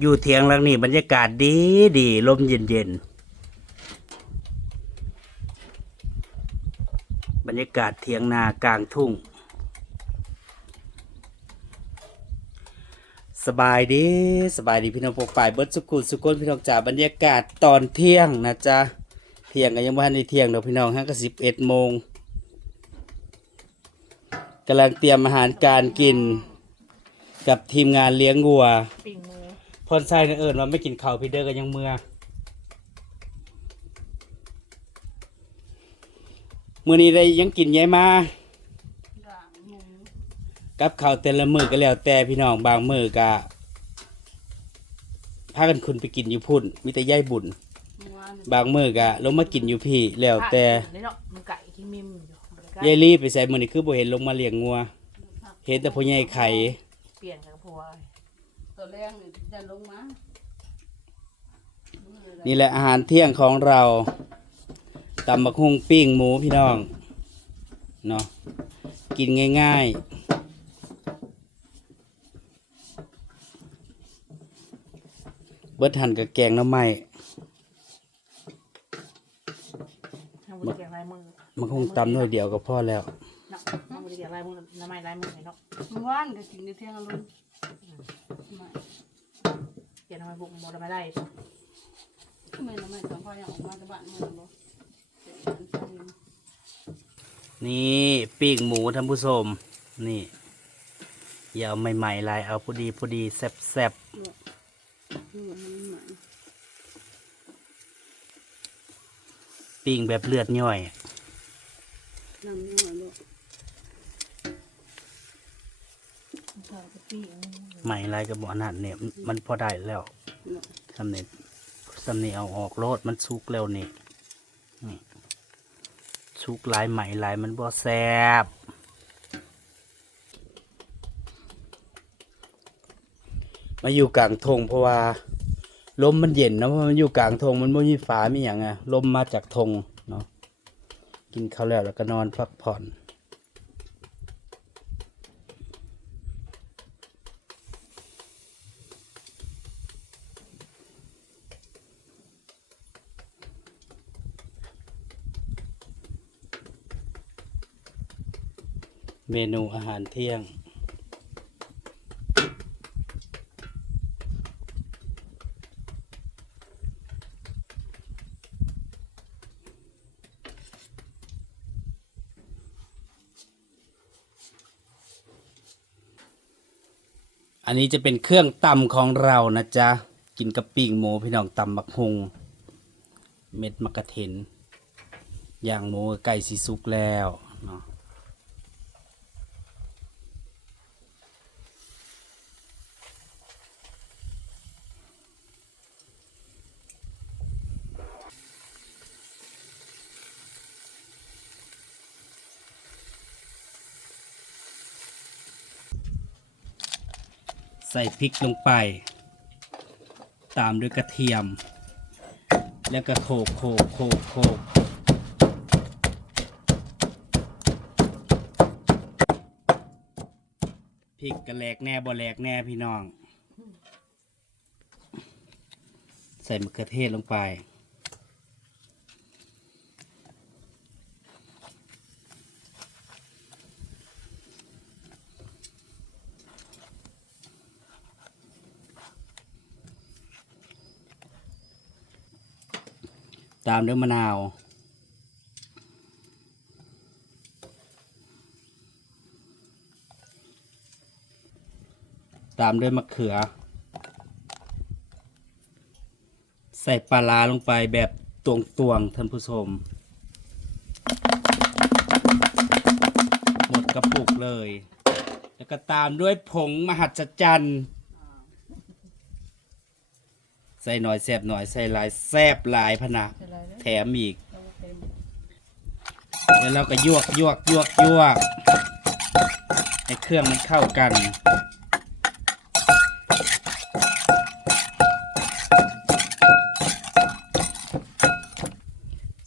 อยู่เทียงหลังนี้บรรยากาศดีดีลมเย็นเย็นบรรยากาศเทียงนากลางทุ่ง สบายดีสบายดีพี่น้องพวกฝ่ายเบิร์ดสุกุลสุกุลพี่น้องจ๋าบรรยากาศตอนเที่ยงนะจ๊ะเที่ยงก็ยังไม่ทันได้เที่ยงเดี๋ยวพี่น้องห้าก็สิบเอ็ดโมงกำลังเตรียมอาหารการกิน กับทีมงานเลี้ยงวัวปิ่งหมูพอนไซน์เอิญว่าไม่กินข้าวพี่เด้อก็ยังเมื่อมื้อนี้ได้ยังกินยายมาด่างหมูกับข้าวแต่ละมื้อก็แล้วแต่พี่น้องบางมื้อก็พากันคุณไปกินอยู่พุ่นมีแต่ยายบุญม้วนบางมื้อก็ลงมากินอยู่พี่แล้วแต่นี่เนาะมันไก่ที่มิมอยู่บริการยายรีไปใส่มื้อนี้คือบ่เห็นลงมาเลี้ยงงัว เห็นแต่พ่อใหญ่ไข่เปลี่ยนกับผัวตัวแรกนี่จะลงมานี่แหละอาหารเที่ยงของเราตำบักฮุงปิ้งหมูพี่น้องเนาะกินง่าย ๆ เบิดหันกับแกงหน้ำไม้ ทำบริการลาย มือมันคงตำหน่อยเดียวก็พอแล้วเนาะทำบริการลายมือน้ำไม้ลายมือเนาะเมื่อวานก็กินในเที่ยงอรุณไม่เปลี่ยนทำไมบุกโมดไม่ได้ทำไมเราไม่ต้องพออย่างออกมาจากบ้านเมืองบ่นี่ปิ้งหมูท่านผู้ชมนี่อย่าเอาใหม่ๆลายเอาพอดีพอดีแซ่บๆปิ้งแบบเลือดย่อย น้ำนี่หน่อยลูกชอบปิ้งใหม่ลายกระบอกนัดเนี่ยมันพอได้แล้วสำเน็จสำเนีเอาออกโลดมันสุกแล้วนี่นี่สุกลายใหม่ลายมันบ่แซบมาอยู่กลางทงเพราะว่าลมมันเย็นนะเพราะมันอยู่กลางทงมันไม่มีฟ้ามีอย่างไงลมมาจากทง กินข้าวแล้วแล้วก็นอนพักผ่อน เมนูอาหารเที่ยง นนี้จะเป็นเครื่องตำของเรานะจ๊ะ กินกับปิ้งหมูพี่น้องตำบักฮงเม็ดมะกะเทนย่างหมูไก่สีสุกแล้วเนาะ ใส่พริกลงไป ตามด้วยกระเทียม แล้วก็โขกโขกโขกโขกพริกกระแหลกแน่บ่แหลกแน่พี่น้อง ใส่มะเขือเทศลงไป ตามด้วยมะนาว ตามด้วยมะเขือ ใส่ปลาร้าลงไปแบบตวงตวงๆท่านผู้ชม หมดกระปุกเลย แล้วก็ตามด้วยผงมหัศจรรย์ ใส่หน่อยแซบหน่อยใส่หลายแซบหลายพะนะอะไรนะแถมอีกเอาเต็มแล้วเราก็ยวกยวกยวกยวกให้เครื่องมันเข้ากัน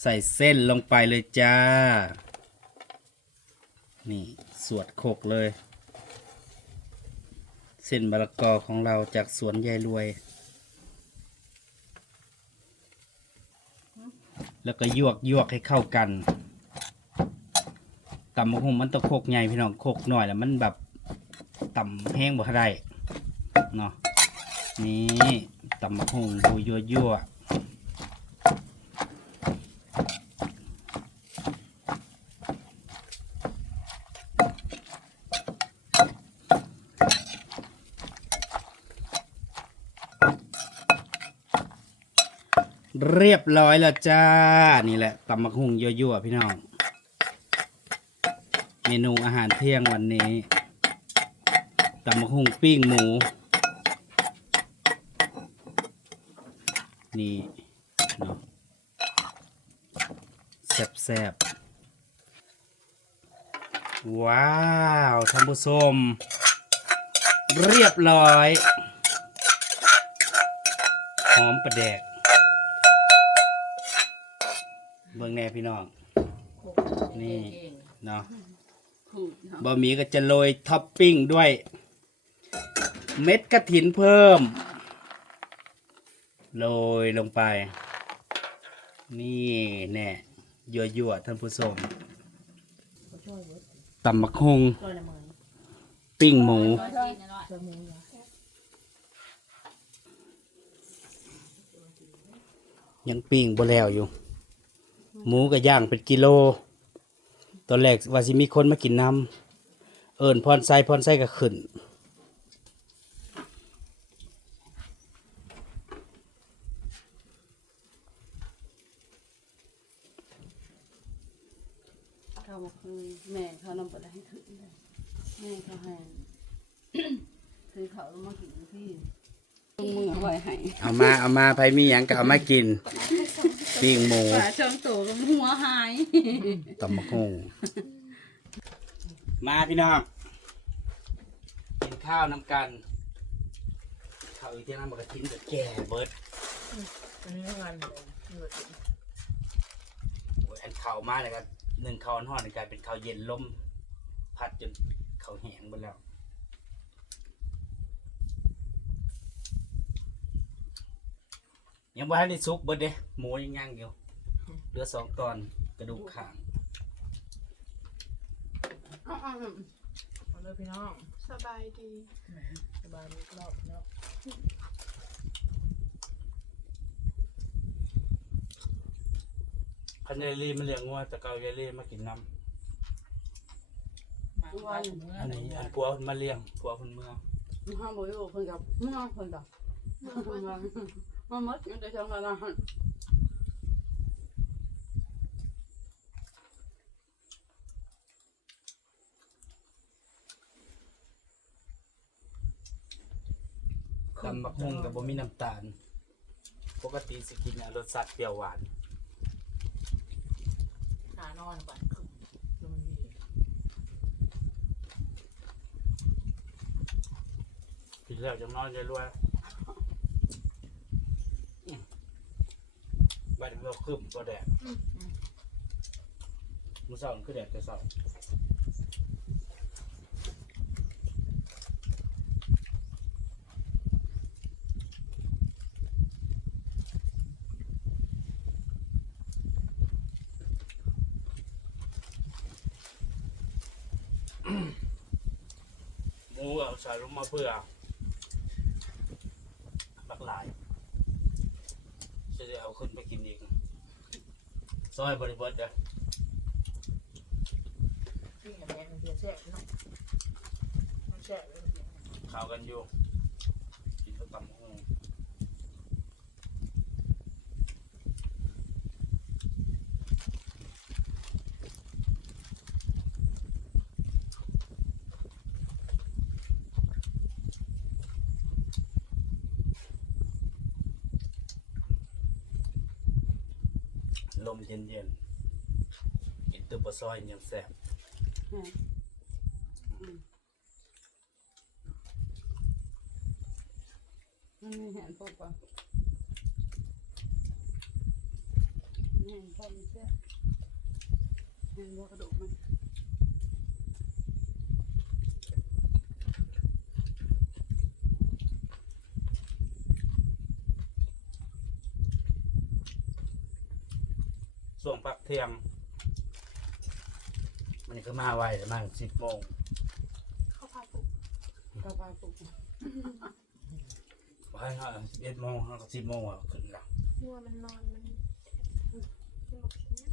ใส่เส้นลงไปเลยจ้า นี่สวดโคกเลย เส้นมะละกอของเราจากสวนยายรวย แล้วก็ยวกยวกให้เข้ากันตำมะฮุงมันต้องโคกใหญ่พี่น้องโคกหน่อยแล้วมันแบบตำแห้งบ่ได้เนาะนี่ตำมะฮุงดูยั่วยั่ว เรียบร้อยแล้วจ้า นี่แหละตำมะฮุงยั่วยั่วพี่น้อง เมนูอาหารเที่ยงวันนี้ตำมะฮุงปิ้งหมู นี่เนาะแซ่บแซบๆ ว้าวท่านผู้ชมเรียบร้อย หอมประแดก เบิ่งแน่พี่น้อง นี่ เนาะถูกเนาะบะหมี่ก็จะโรยท็อปปิ้งด้วย เม็ดกระถินเพิ่ม โรยลงไป นี่แน่ยั่วยั่วๆท่านผู้ชมเขาช่วยเวิร์ดตำมะคงช่วยในมือปิ้งหมูร้อยสี่นะร้อยช่วยมือเหรอยังปิ้งบ่แล้วอยู่ หมูก็ย่างเป็นกิโล ตอนแรกว่าสิมีคนมากินน้ำเอิญพรไซพรไซก็ขึ้นเขาบอกคือแม่เขานำไปได้ให้ถึงเลยแม่เขาให้คือเขามากินที่ลงมือเอาไว้ให้เอามาเอามาไผมีหยังก็เอามากินปิ้งหมู ปลาช่องโตกับ หัวหายตำมะฮงมาพี่น้องกินข้าวนำกันข้าวอีกที่นั่นมันก็ทิ้งกับแก่เบิดอันนี้งานเลยเวิร์ดโอ้ยอันข้าวมาเลยครับหนึ่งข้าวห่อนกลายเป็นข้าวเย็นลมพัดจนข้าวแห้งหมดแล้วยังบ่ทันได้สุกเบิดเด้หมูยังย่างอยู่ เหลือสองตอนกระดูกขางเอาเลยพี่น้องสบายดีสบายดีรอบเนาะคันยายลีมันเลี้ยงงัวแต่เกายายลีมากินน้มาบ้านเมือำอันนี้อันปัวเพิ่นมาเลี้ยงปัวเพิ่นเมื่อห้ามบอกอยู่เพิ่นกับเมื่อเพิ่นกับมันมัดยังได้ช่องละนะ ตำบักฮุ่งกับบ่มีน้ำตาล ปกติสิกินอะรสชาติเปรี้ยวหวานหานอนก่อนคือดูมันดีกินแล้วจังนอนจะรวยบัดนี้เราคืบบ่แดดมื้อเช้ามันคือแดดแต่เช้า อาใส่ลงมาเพื่อบักหลายจะได้เอาขึ้นไปกินอีกซอยบริบทเด้อพี่อย่างนี้มันเสียแซ่บเนาะมันแซ่บเลยข่าวกันอยู่กินก็ตำบักหง ลมเย็นเย็นๆกินตัวปลาซอยยังแซ่บมันมีแหนพวกปะแหนพวกมันเสียแหนพวกกระดูกมัน ส่วงพักเที่ยง มันก็มาไวประมาณสิบโมงเข้าพาปุ๊บกาแฟปลุกไว้เขาสิบเอ็ดโมงเขาก็สิบโมงอะขึ้นละมัวมันนอนมันมันบอกกินเนี่ย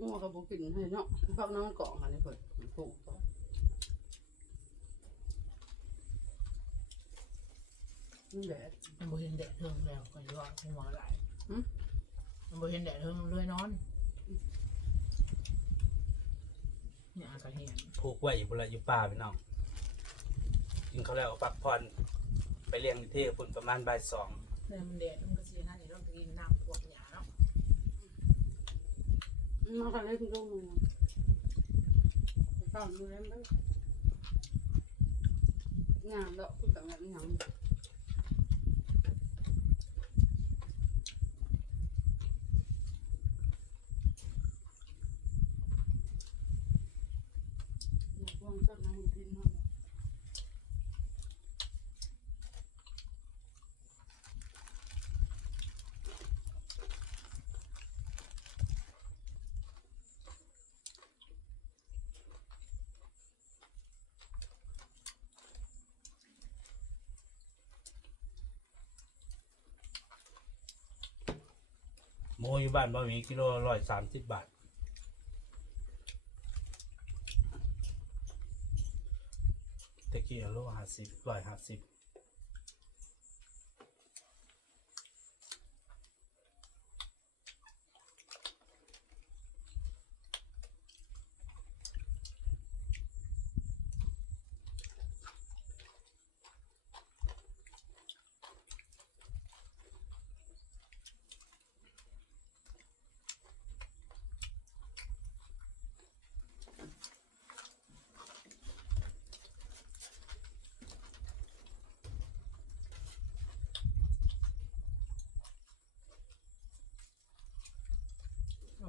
งัวกับบุกินให้เนาะพักน้องเกาะกันนี่เพิ่นปลูกนี่แหละมันบ่เห็นแดดเทิงแล้วก็ย้อนหัวไหลายหึมันบ่เห็นแดดเทิงเลยนอน เนี่ยอากาศเห็นผูกไว้อยู่บนอยู่ป่าพี่น้องกินเขาวแล้วก็พักผ่อนไปเลี้ยงที่ที่ฝุ่นประมาณบ่ายสองเนี่ยมันแดดมันก็สินั่นนี่ต้องกินน้ำพวกหญ้าเนาะมันก็เล่นลูกมึงต้องดูแลมันงามดอกคือกับงามงาม อยากวางสักน้ำกินมาก โมอยู่บ้านบ่มีกิโลร้อยสามสิบบาท ตะกี้โลห้าสิบร้อยห้าสิบ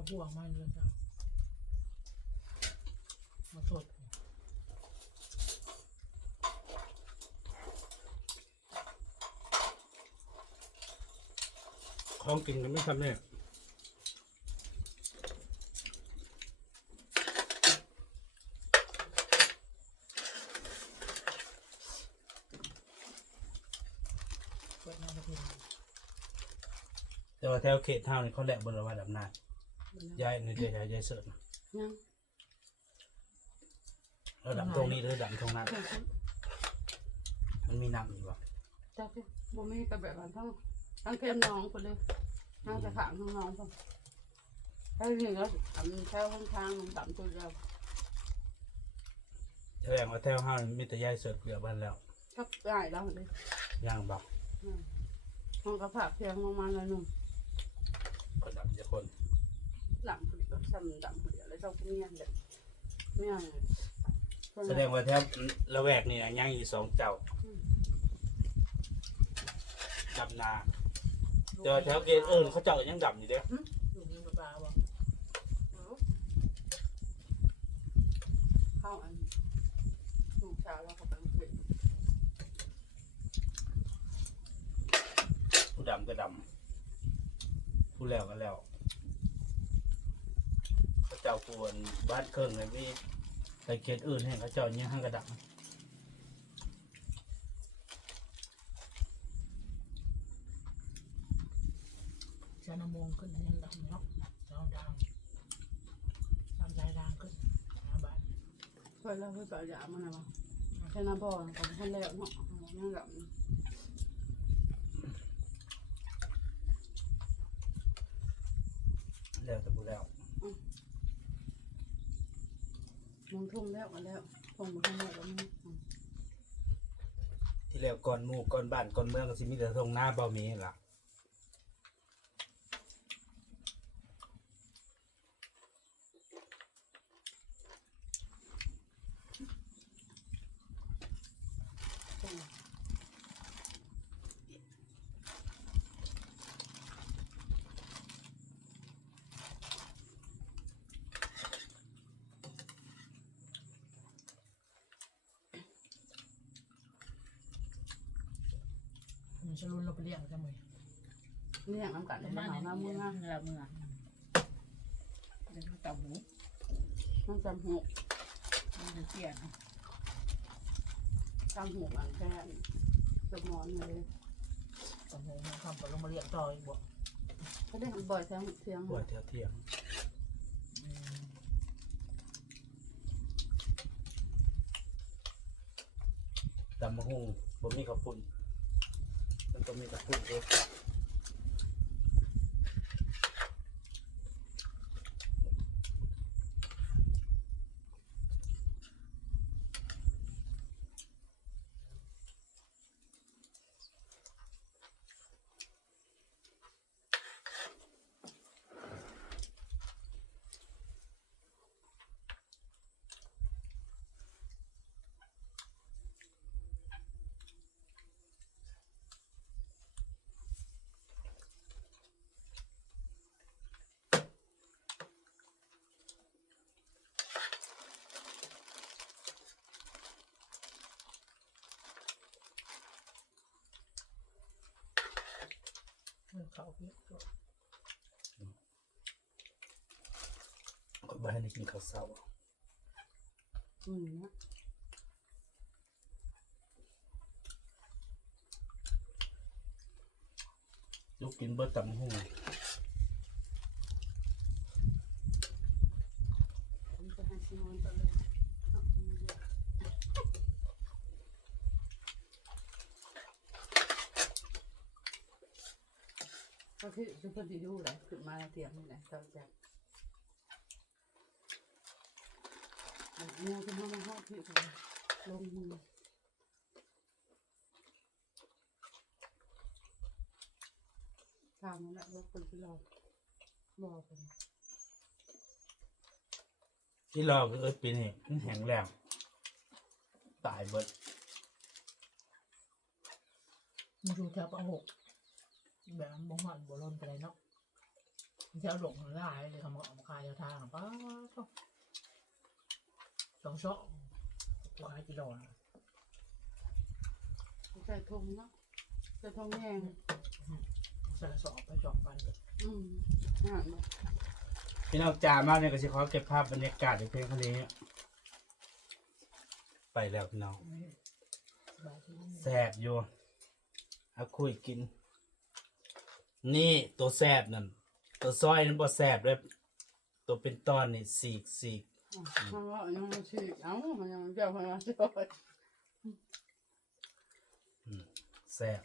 เอาพวกมาเลยจ้ะมาสดของกินกันไม่ทำเนี่ยเปิดน้ำกระเทียมแต่ว่าแถวเขตเท่านี่เขาแหละบนระว่าดำนา จย้ายนี่เดี๋ยวยายยายเสิร์ฟนะยังเราดำตรงนี้หรือดำตรงนั้น มันมีน้ำอยู่ปะจักสิบ่มีกระแบบนั้นทั้งทั้งเค็มน้องคนเลยทั้งตะขางทั้งน้องคนถ้าหนึ่งแล้วทำแถวข้างทางต่ำตัวเดียวแสดงว่าแถวห้านี่มีแต่ยายเสิร์ฟเกลือบ้านแล้วก็ง่ายแล้วเลยย่างบอกห้องกระผักเพียงประมาณละหนึ่งก็ดำ จะคนหลังผลิตก็ซ้ำดำผลิตแล้วเจ้าเมียนเลยเมียนแสดงว่าแถวละแวกนี่ย่างอยู่สองเจ้าดำนาแต่ว่าแถวเกตอื่นเขาเจ้ายังดำอยู่เด้อลูกนี้ปลาบ่เข้าอันลูกสาวแล้วเขาไปผลิตผู้ดำก็ดำผู้แล้วก็แล้วเขาเจ้าควรบ้านเครื่องเลยมีแต่เกตอื่นให้เขาเจ้ายังห้างกระดับชานมงขึ้นยังดำเนาะเจ้าดังทำใจดังขึ้นหาบ้านเคยเล่าให้ปล่าหยามันนะมั้งแค่น้ำบ่อของท่านแล้วเนาะนั่งกับแล้วแต่ผู้แล้ว มองทุ่งแล้วกันแล้วทงมาทงแล้วก็มีที่แล้วก่อนหมู่ก่อนบ้านก่อนเมืองก็สิมีแต่ทงหน้าเบามีล่ะ มันจะรุนเราไปเลี้ยงจะมั้ยเนี่ยงน้ำกัดเลยหนาวน้ำมือเมื่อเมื่อกับหมูมันจำหกมันเปลี่ยนจำหกอันแค่สมอนเลยกับหมูมันทำกับลงมาเรียกต่ออีกบ่เขาได้บ่อยแท้เสียงปวดเที่ยวเที่ยงอืมตำมะฮุงบ่มีข้าวปุ้น มันก็มีข้าวปุ้นเอง ขาเพี้ยตัวก็บ่ให้ได้กินข้าวเช้าอืมนะลูกกินเบิดตำมะฮุง ผมจะให้ซีมอนต่อเลยเอามือเดียว ก็คือจะเพิ่นที่ดูแหละขึ้นมาเตียงนี่แหละเราจะเนี่ยจะมามาฮอดพี่กันลงมือทำนั่นแหละว่าคนที่เราบอกกันที่รอคือเอิดปีนี้มันแห้งแล้วตายเบิด มันอยู่แถวปะหก แบบมันบ่หันบ่ล้นไปเลยเนาะมันจะเอาหลงหลายเลยคำว่าเอามาขายเอาทางป้าต้องสองช่องกูขายกิโลนะใส่ทงเนาะใส่ทงแดงใส่สอบไปสองปันเลยอืมอ่านบ่พี่น้องจ๋ามากเนี่ยก็สิขอเก็บภาพบรรยากาศในเพลงคนนี้ ไปแล้วพี่น้องบายที่นี่แสบอยู่เอาคุยกิน นี่ตัวแสบนั่นตัวซอยนั่นบ่แสบเลยตัวเป็นตอนนี่สีกสีกเพราะว่ายังไม่ฉีกเอ้ามันยังเจ้าพนักช่วยแสบ